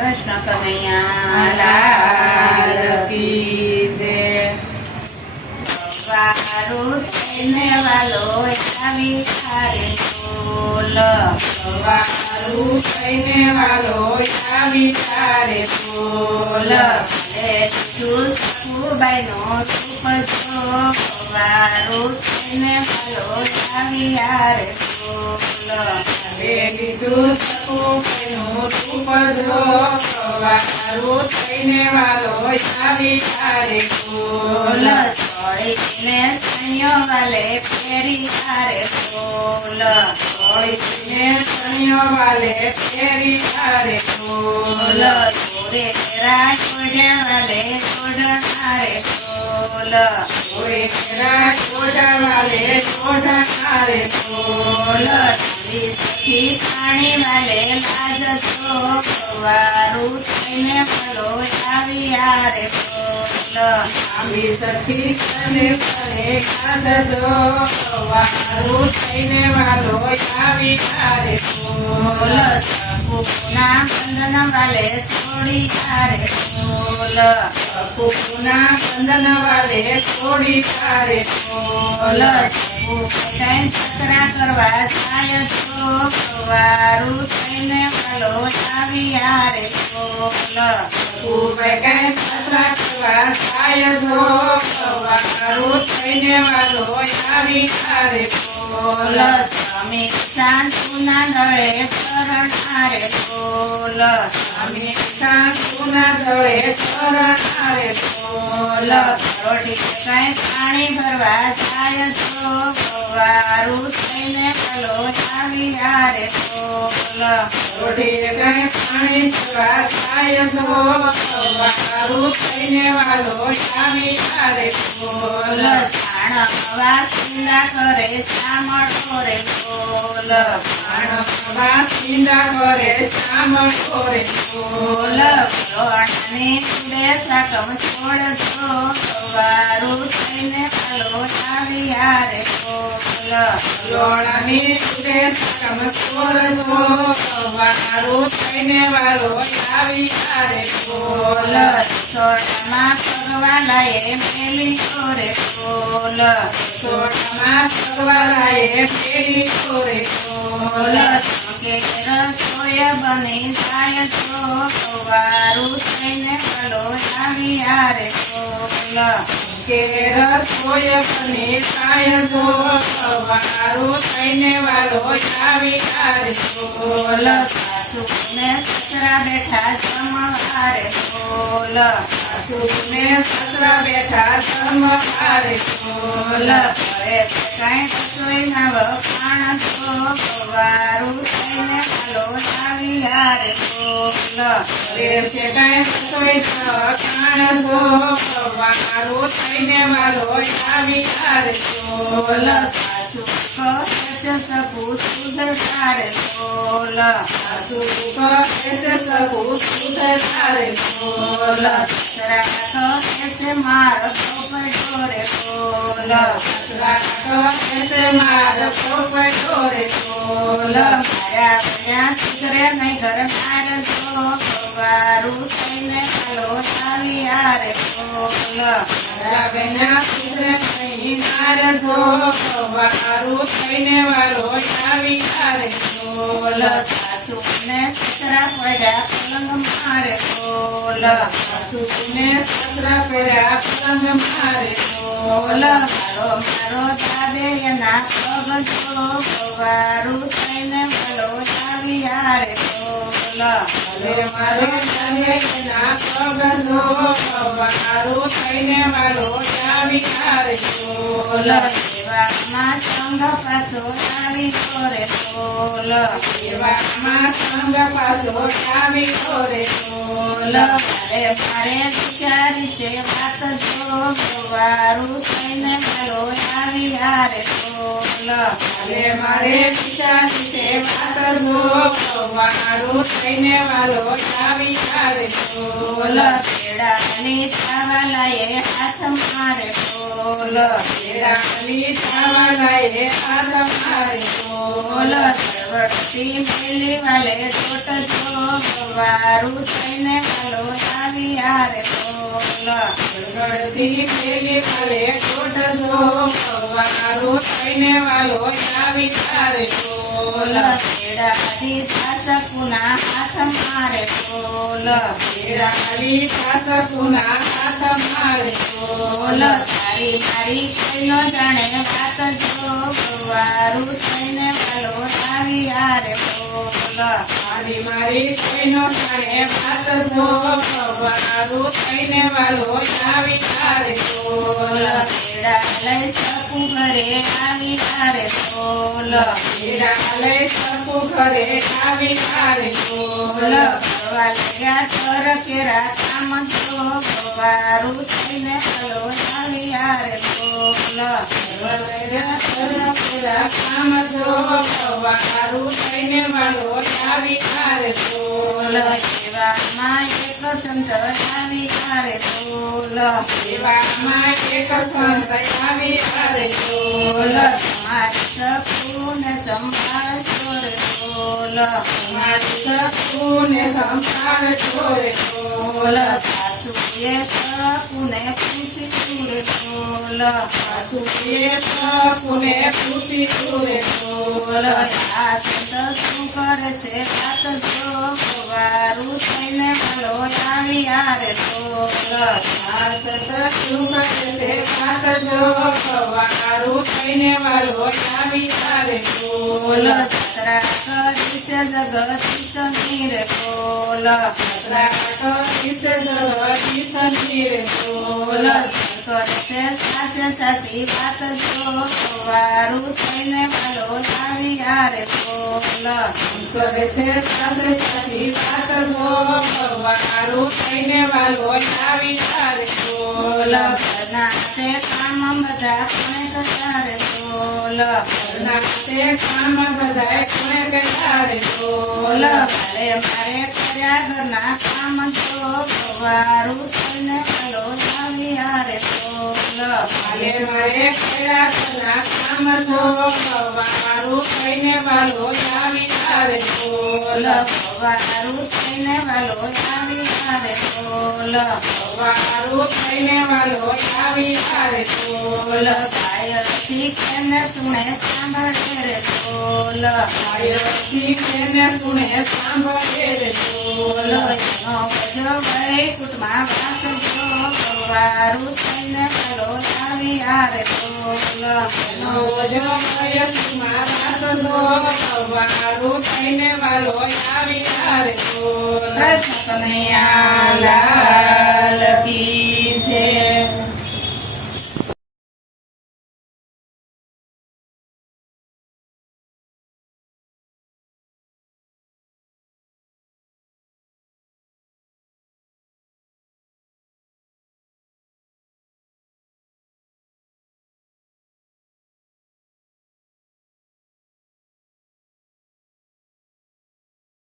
કૃષ્ણ કનૈયા લાલ કી જય. વારું થઈને વાલો આવી તારે બોલ. વારું થઈને વાલો આવી તારે બોલ. તું સકુબાઈનો રૂપ જો. વારું થઈને વાલો આવી યારે બોલ. લીધું સકુબાઈનું રૂપ જો. વારું થઈને વાલો આવી તારે બોલ. ને સણિયો વાલે ફેરી તારે બોલ. ને સણિયો વાલે ફેરી તારે બોલ. ચોરે તેરા કોઢા વાલે કોઢા તારે બોલ. ચોરે તેરા કોઢા વાલે કોઢા તારે બોલ. સખી પાણી વાલે લાજ તો. વારું થઈને વાલો આવી યારે બોલ. આંબી સખી કરે કાઢજો. વારું થઈને વાલો આવી તારે બોલ. સપુના બંધન વાલે છોડી તારે બોલ. સપુના બંધન વાલે છોડી તારે બોલ. સપુ કઈ સસરા કરવા જાય તો. વારું થઈને વાલો આવી યારે બોલ. સપુ કઈ સસરા કરવા જાય તો. વારું થઈને વાલો આવી તારે બોલ. સમીક્ષા તુના દળે શરણારે બોલ. સમીક્ષા તુના દળે શરણારે બોલ. રોટી કઈ પાણી ભરવા જાય તો. વારું થઈને વાલો આવી યારે બોલ. રોટી કઈ પાણી ભરવા જાય તો. વારું થઈને વાલો આવી તારે બોલ. સાણવા સિંદા કરે સામટો રે બોલ. સાણવા સિંદા કરે સામટો રે બોલ. ભરોણાની કુડે સાકમ છોડજો. વારું થઈને વાલો આવી યારે બોલ. ભરોણાની કુડે સાકમ છોડજો. વારું થઈને વાલો આવી યારે બોલ. છોડામાં ભગવાલાએ મેલી રે બોલ. છોડામાં ભગવાલાએ મેલી રે બોલ. કે રસોઈ બની જાય તો. વારું થઈને વાલો આવી યારે બોલ. કે રસોઈ બની જાય તો. વારું થઈને વાલો આવી યારે બોલ. સાસુને સસરા બેઠા જમવારે બોલ. સાસુને સસરા બેઠા જમવારે બોલ. કરે કઈ રસોઈ ના વખાણ તો. વારું થઈને વાલો આવી યારે બોલ. કરે કઈ રસોઈ વખાણ તો. વારું થઈને વાલો આવી યારે બોલ. સાસુ સપુ સુધ તારે બોલ. સાસુ સપુ સુધ તારે બોલ. સસરા તો માર પોપટો રે બોલ. સસરા તો માર પોપટો રે બોલ. મારા બન્યા સુધરે નહીં ઘરનાર તો. વારું થઈને વાલો આવી યારે બોલ. મારા બન્યા સુધરે નહીં નાર તો. વારું થઈને વાલો આવી યારે બોલ. સાસુને સસરા પડ્યા પલંગ મારે બોલ. સાસુને સસરા પડ્યા પલંગ મારે બોલ. મારો મારો દાદે એના પગ જો. વારું થઈને વાલો આવી યારે બોલ. મારે દાદે એના પગ જો. વારું થઈને વાલો આવી યારે બોલ. સેવામાં સંગ પાછો આવી રે બોલ. સેવામાં સંગ પાછો આવી રે બોલ. મારે વિચારી છે વાત જો. વારું થઈને વાલો આવી યારે બોલ. મારે વિચારી છે વાત જો. વારું થઈને વાલો આવી યારે બોલ. કેળાની છાવાલાએ હાથ મારે ઢોલ કેળાની છાવાલાએ હાથ મારે ઢોલ ચળવળતી મેલી વાલે ચોટજો ગવારું થઈને વાલો આવી હારે ઢોલ ગળગળતી પેલી વાલે ટોટજો ગવારું થઈને વાલો આવી તારે ઢોલ કેળાની સાસકુના હાથ મારે ઢોલ કેળાની સાસકુના હાથ મારે ઢોલ તારી મારી કઈનો જાણે વાત જો ગવારું થઈને વાલો આવી હારે ઢોલ મારી મારી કોઈનો જાણે વાત જો ગવારું થઈને વાલો આવી તારે ઢોલ કેળા લઈ શકું ઘરે આવી તારે ઢોલ કેળા લઈ શકું ઘરે આવી તારે ઢોલ ગવા લાગ્યા તર કેરા કામ જો ગવારું થઈને વાલો આવી હારે ઢોલ કામ જો ગવારું થઈને વાલો આવી તારે ઢોલ એવામાં એક સંત આવી હારે ઢોલ એવામાં એક સંત આવી તારે ઢોલ મારી સપૂને સંભાળશો રે ઢોલ મારી સપૂને સંભાળશો રે ઢોલ સાસુએ સપૂને પૂછ્યું રે ઢોલ સાસુએ સપૂને પૂછ્યું રે ઢોલ આ સંત શું કરે છે વાત જો ગવારું થઈને વાલો આવી હારે ઢોલ આ સત શું કરે છે વાત જો ગવારું થઈને વાલો આવી તારે ઢોલ જાત્રા કરી છે જગતી સંગી રે ઢોલ ઢોલ કરે છે સાચે સાચી વાત જો ગવારું થઈને વાલો આવી હારે ઢોલ કરે છે સાસરે સાચી વાત જો ગવારું થઈને વાલો આવી તારે ઢોલ નાતે કામ બધા કોને કરતા રે ઢોલ નાતે કામ બધાય કોને કરતા રે ઢોલ મારે મારે કર્યા ઘરના કામ જો ગવારું થઈને વાલો આવી હારે ઢોલ મારે મારે કર્યા ઘરના કામ જો ગવારું થઈને વાલો આવી તારે ઢોલ ગવારું થઈને વાલો આવી હારે ઢોલ ગવારું થઈને વાલો આવી તારે ઢોલ ગાય શીખને સુણે સાંભળે રે ઢોલ શીખને સુણે સાંભળે રે ઢોલ જો વૈકુંઠમાં વાસ જો ગવારું થઈને વાલો આવી હારે ઢોલ જો વયસમાં વાસ જો ગવારું થઈને વાલો આવી તારે ઢોલ કનૈયા લાલ કી